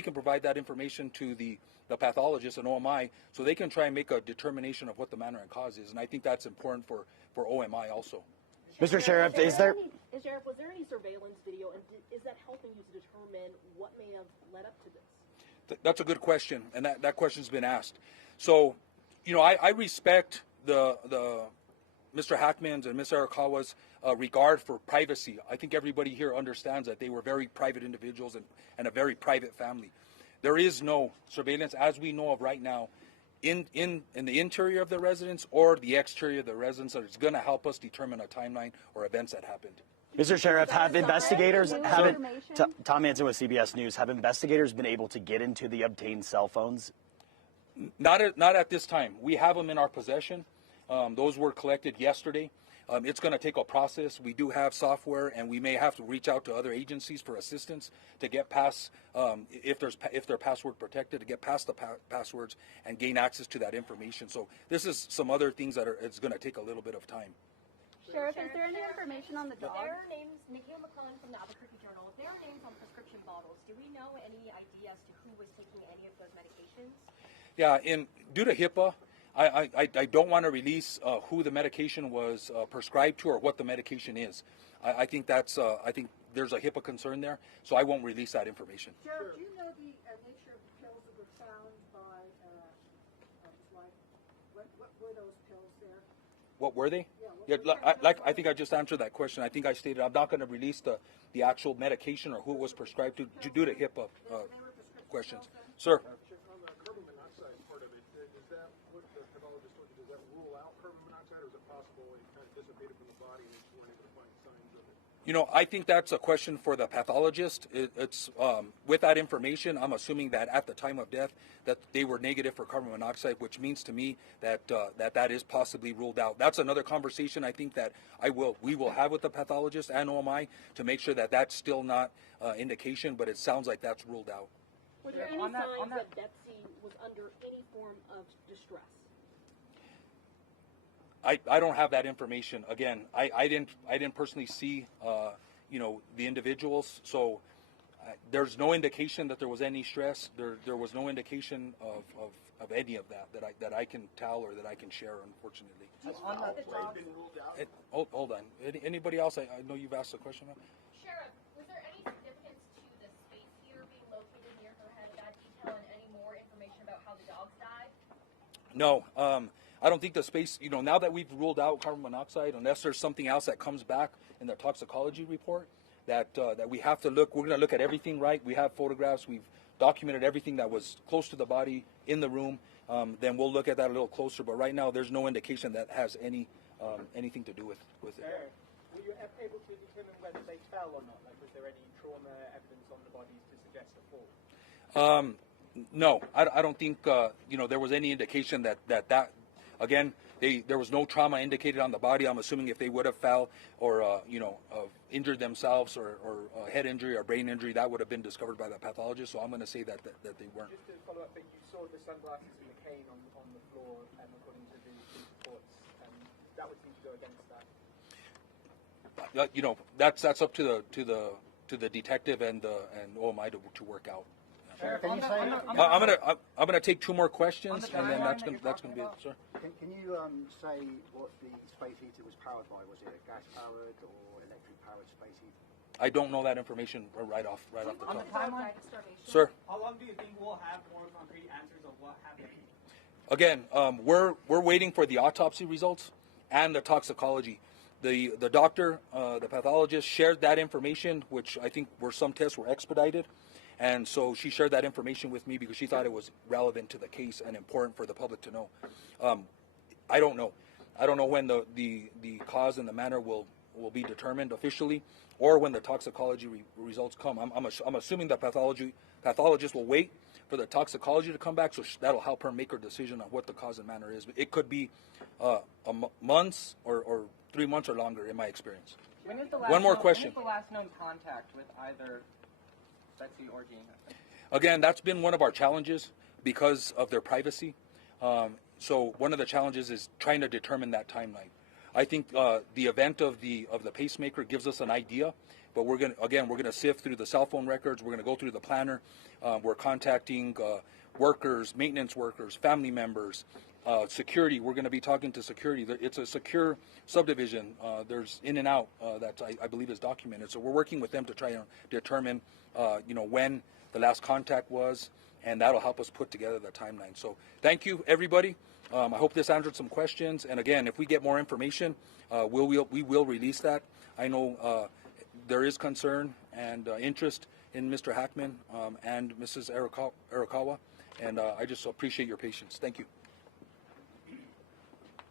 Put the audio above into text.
we can provide that information to the pathologist and OMI so they can try and make a determination of what the manner and cause is. And I think that's important for OMI also. Mr. Sheriff, was there any surveillance video, and is that helping you to determine what may have led up to this? That's a good question, and that question's been asked. So, you know, I respect the Mr. Hackman's and Ms. Arakawa's regard for privacy. I think everybody here understands that they were very private individuals and a very private family. There is no surveillance, as we know of right now, in the interior of the residence or the exterior of the residence that is going to help us determine a timeline or events that happened. Mr. Sheriff, have investigators, Tom Manson with CBS News, have investigators been able to get into the obtained cell phones? Not at this time. We have them in our possession. Those were collected yesterday. It's going to take a process. We do have software, and we may have to reach out to other agencies for assistance to get past, if they're password protected, to get past the passwords and gain access to that information. So this is some other things that it's going to take a little bit of time. Sheriff, is there any information on the dog? There are names, Nikhil McClellan from the Albuquerque Journal. If there are names on prescription bottles, do we know any idea as to who was taking any of those medications? Yeah, due to HIPAA, I don't want to release who the medication was prescribed to or what the medication is. I think there's a HIPAA concern there, so I won't release that information. Sheriff, do you know the nature of the pills that were found by his wife? What were those pills there? What were they? Yeah, I think I just answered that question. I think I stated I'm not going to release the actual medication or who it was prescribed to due to HIPAA questions. Sir. On the carbon monoxide part of it, is that what the pathologist told you? Does that rule out carbon monoxide, or is it possible it kind of dissipated from the body and you weren't able to find signs of it? You know, I think that's a question for the pathologist. It's with that information, I'm assuming that at the time of death that they were negative for carbon monoxide, which means to me that that is possibly ruled out. That's another conversation I think that we will have with the pathologist and OMI to make sure that that's still not indication, but it sounds like that's ruled out. Were there any signs that Betsy was under any form of distress? I don't have that information. Again, I didn't personally see the individuals, so there's no indication that there was any stress. There was no indication of any of that I can tell or that I can share, unfortunately. Hold on. Anybody else? I know you've asked a question. Sheriff, was there any significance to the space here being located near her head of that detail and any more information about how the dogs died? No. I don't think the space, now that we've ruled out carbon monoxide, unless there's something else that comes back in the toxicology report, that we have to look, we're going to look at everything, right? We have photographs, we've documented everything that was close to the body in the room, then we'll look at that a little closer. But right now, there's no indication that has anything to do with it. Were you able to determine whether they fell or not? Like, was there any trauma evidence on the bodies to suggest a fall? No, I don't think, there was any indication that again, there was no trauma indicated on the body. I'm assuming if they would have fell or, injured themselves or a head injury or brain injury, that would have been discovered by the pathologist. So I'm going to say that they weren't. Just to follow up, you saw the sunglasses and the cane on the floor, according to the reports, and that would seem to go against that. That's up to the detective and OMI to work out. Sheriff, I'm gonna take two more questions, and then that's gonna be it, sir. Can you say what the space heater was powered by? Was it a gas powered or electric powered space heater? I don't know that information right off the top. On the timeline, Sir. How long do you think we'll have more concrete answers of what happened? Again, we're waiting for the autopsy results and the toxicology. The doctor, the pathologist, shared that information, which I think some tests were expedited. And so she shared that information with me because she thought it was relevant to the case and important for the public to know. I don't know. I don't know when the cause and the manner will be determined officially, or when the toxicology results come. I'm assuming the pathologist will wait for the toxicology to come back, so that'll help her make her decision on what the cause and manner is. But it could be months or 3 months or longer, in my experience. One more question. When was the last known contact with either Betsy or Gene? Again, that's been one of our challenges because of their privacy. So one of the challenges is trying to determine that timeline. I think the event of the pacemaker gives us an idea, But we're gonna sift through the cell phone records. We're gonna go through the planner. We're contacting workers, maintenance workers, family members, security. We're going to be talking to security. It's a secure subdivision. There's in and out that I believe is documented. So we're working with them to try and determine, when the last contact was, and that'll help us put together the timeline. So thank you, everybody. I hope this answered some questions. And again, if we get more information, we will release that. I know there is concern and interest in Mr. Hackman and Mrs. Arakawa, and I just appreciate your patience. Thank you.